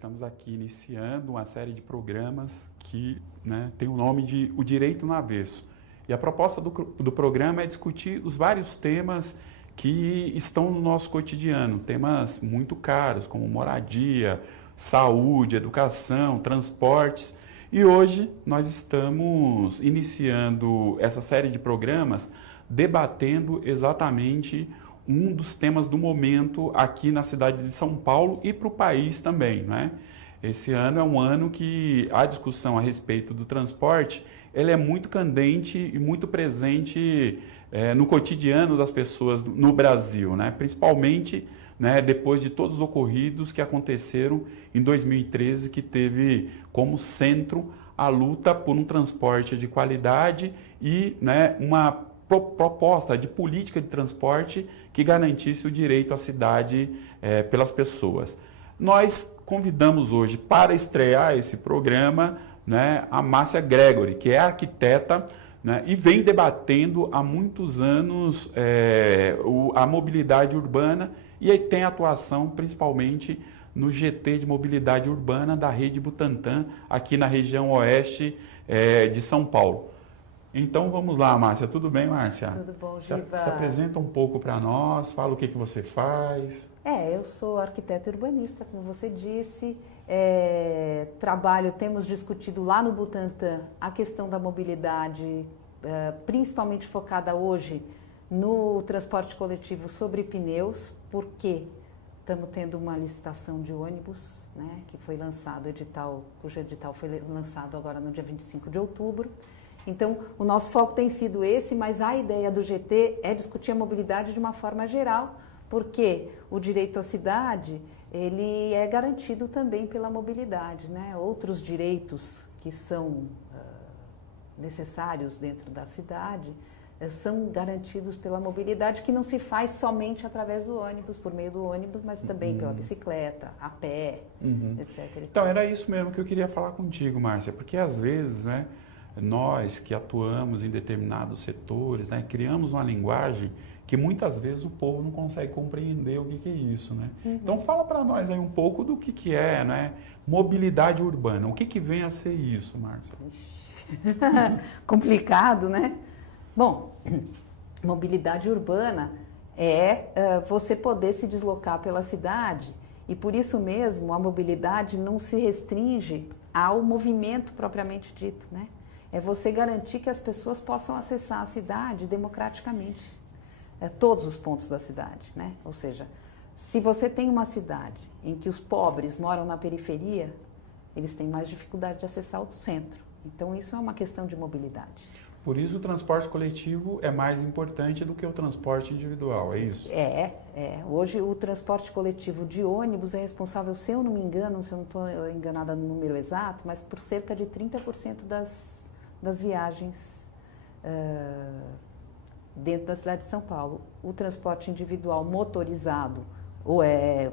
Estamos aqui iniciando uma série de programas que, né, tem o nome de O Direito no Avesso. E a proposta do programa é discutir os vários temas que estão no nosso cotidiano, temas muito caros, como moradia, saúde, educação, transportes. E hoje nós estamos iniciando essa série de programas debatendo exatamente um dos temas do momento aqui na cidade de São Paulo e para o país também, né? Esse ano é um ano que a discussão a respeito do transporte ela é muito candente e muito presente no cotidiano das pessoas no Brasil, né? Principalmente, né, depois de todos os ocorridos que aconteceram em 2013, que teve como centro a luta por um transporte de qualidade e, né, uma proposta de política de transporte que garantisse o direito à cidade pelas pessoas. Nós convidamos hoje para estrear esse programa, né, a Márcia Gregory, que é arquiteta, né, e vem debatendo há muitos anos a mobilidade urbana e aí tem atuação principalmente no GT de mobilidade urbana da Rede Butantã, aqui na região oeste de São Paulo. Então vamos lá, Márcia. Tudo bem, Márcia? Tudo bom, Giba? Se apresenta um pouco para nós, fala o que você faz. Eu sou arquiteta urbanista, como você disse. Temos discutido lá no Butantã a questão da mobilidade, principalmente focada hoje no transporte coletivo sobre pneus, porque estamos tendo uma licitação de ônibus, né, que foi lançado, cujo edital foi lançado agora no dia 25 de outubro. Então, o nosso foco tem sido esse, mas a ideia do GT é discutir a mobilidade de uma forma geral, porque o direito à cidade, ele é garantido também pela mobilidade, né? Outros direitos que são necessários dentro da cidade são garantidos pela mobilidade, que não se faz somente através do ônibus, por meio do ônibus, mas também pela bicicleta, a pé, etc. Então, era isso mesmo que eu queria falar contigo, Márcia, porque às vezes, né, nós que atuamos em determinados setores, né, criamos uma linguagem que muitas vezes o povo não consegue compreender o que é isso, né? Então fala para nós aí um pouco do que é, né, mobilidade urbana. O que vem a ser isso, Márcia? Complicado, né? Bom, mobilidade urbana é você poder se deslocar pela cidade e por isso mesmo a mobilidade não se restringe ao movimento propriamente dito, né? É você garantir que as pessoas possam acessar a cidade democraticamente, todos os pontos da cidade, né? Ou seja, se você tem uma cidade em que os pobres moram na periferia, eles têm mais dificuldade de acessar o centro. Então, isso é uma questão de mobilidade. Por isso, o transporte coletivo é mais importante do que o transporte individual, é isso? Hoje, o transporte coletivo de ônibus é responsável, se eu não me engano, se eu não estou enganada no número exato, mas por cerca de 30% das viagens dentro da cidade de São Paulo. O transporte individual motorizado, ou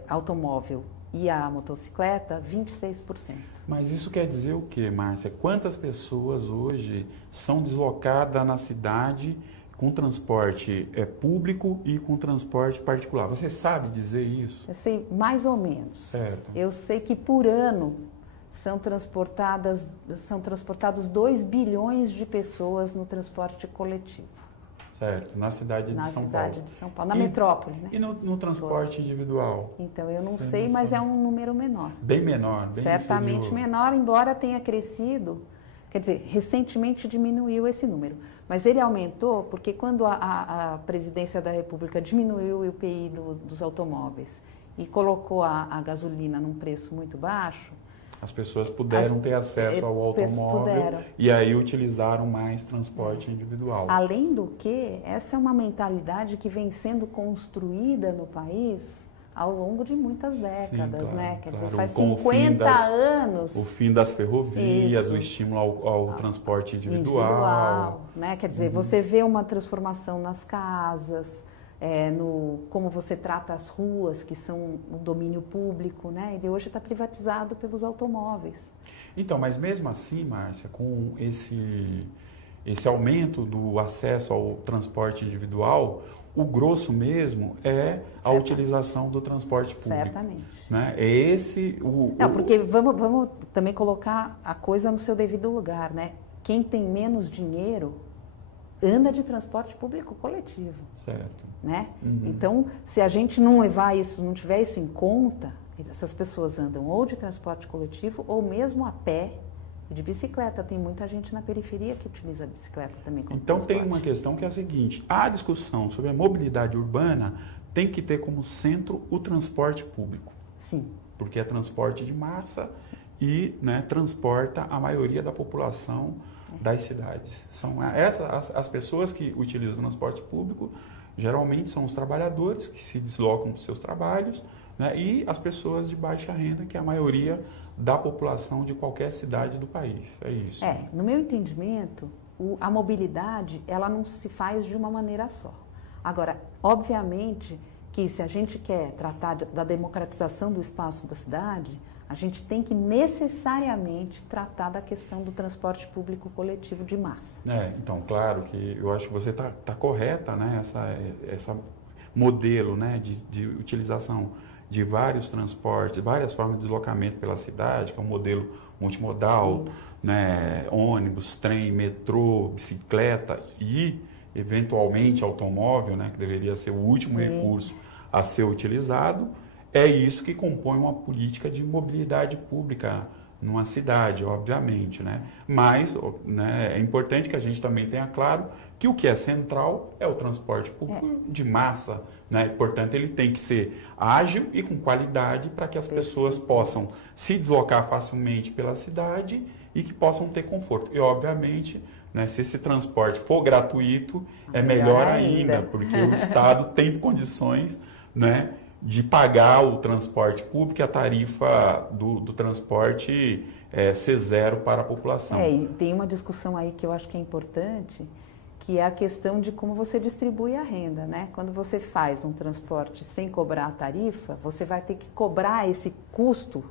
automóvel, e a motocicleta, 26%. Mas isso quer dizer o quê, Márcia? Quantas pessoas hoje são deslocadas na cidade com transporte público e com transporte particular? Você sabe dizer isso? Eu sei mais ou menos. Certo. Eu sei que por ano são transportados 2 bilhões de pessoas no transporte coletivo. Certo, na cidade de São Paulo. Na cidade de São Paulo, na metrópole, né? E no transporte individual? Então, eu não sei, mas é um número menor. Bem menor, bem certamente inferior. Menor, embora tenha crescido. Quer dizer, recentemente diminuiu esse número. Mas ele aumentou porque quando a Presidência da República diminuiu o IPI dos automóveis e colocou a gasolina num preço muito baixo, as pessoas puderam ter acesso ao automóvel e aí utilizaram mais transporte individual. Além do que, essa é uma mentalidade que vem sendo construída no país ao longo de muitas décadas, sim, claro, né? Quer dizer, faz 50 anos. O fim das ferrovias, isso, o estímulo ao transporte individual. Né? Quer dizer, você vê uma transformação nas casas, como você trata as ruas, que são o domínio público, né? Ele hoje está privatizado pelos automóveis. Então, mas mesmo assim, Márcia, com esse aumento do acesso ao transporte individual, o grosso mesmo é a utilização do transporte público. Certamente. Né? É esse Não, porque vamos também colocar a coisa no seu devido lugar, né? Quem tem menos dinheiro anda de transporte público coletivo. Certo. Né? Então, se a gente não levar isso, não tiver isso em conta, essas pessoas andam ou de transporte coletivo ou mesmo a pé e de bicicleta. Tem muita gente na periferia que utiliza a bicicleta também como Então transporte. tem uma questão que é a seguinte: a discussão sobre a mobilidade urbana tem que ter como centro o transporte público. Sim. Porque é transporte de massa e, né, transporta a maioria da população das cidades. São as pessoas que utilizam o transporte público, geralmente são os trabalhadores que se deslocam para os seus trabalhos, né, e as pessoas de baixa renda, que é a maioria da população de qualquer cidade do país. É isso. No meu entendimento, a mobilidade ela não se faz de uma maneira só. Agora, obviamente que se a gente quer tratar da democratização do espaço da cidade, a gente tem que necessariamente tratar da questão do transporte público coletivo de massa. Então, claro que eu acho que você está correta, né? Essa modelo, né, de utilização de vários transportes, várias formas de deslocamento pela cidade, que é um modelo multimodal, né, ônibus, trem, metrô, bicicleta e, eventualmente, automóvel, né, que deveria ser o último recurso a ser utilizado. É isso que compõe uma política de mobilidade pública numa cidade, obviamente, né? Mas, né, é importante que a gente também tenha claro que o que é central é o transporte público de massa, né? Portanto, ele tem que ser ágil e com qualidade para que as pessoas possam se deslocar facilmente pela cidade e que possam ter conforto. E, obviamente, né, se esse transporte for gratuito, é melhor ainda, porque o Estado tem condições, né, de pagar o transporte público e a tarifa do transporte ser zero para a população. E tem uma discussão aí que eu acho que é importante, que é a questão de como você distribui a renda, né? Quando você faz um transporte sem cobrar a tarifa, você vai ter que cobrar esse custo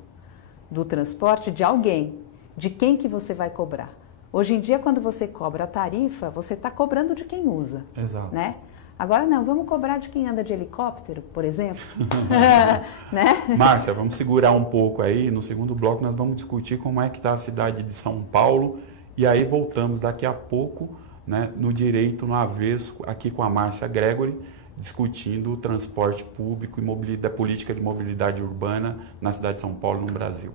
do transporte de alguém. De quem que você vai cobrar? Hoje em dia, quando você cobra a tarifa, você está cobrando de quem usa. Exato. Né? Agora não, vamos cobrar de quem anda de helicóptero, por exemplo. Né? Márcia, vamos segurar um pouco aí. No segundo bloco nós vamos discutir como é que está a cidade de São Paulo. E aí voltamos daqui a pouco, né, no Direito no Avesso, aqui com a Márcia Gregory, discutindo o transporte público e política de mobilidade urbana na cidade de São Paulo, no Brasil.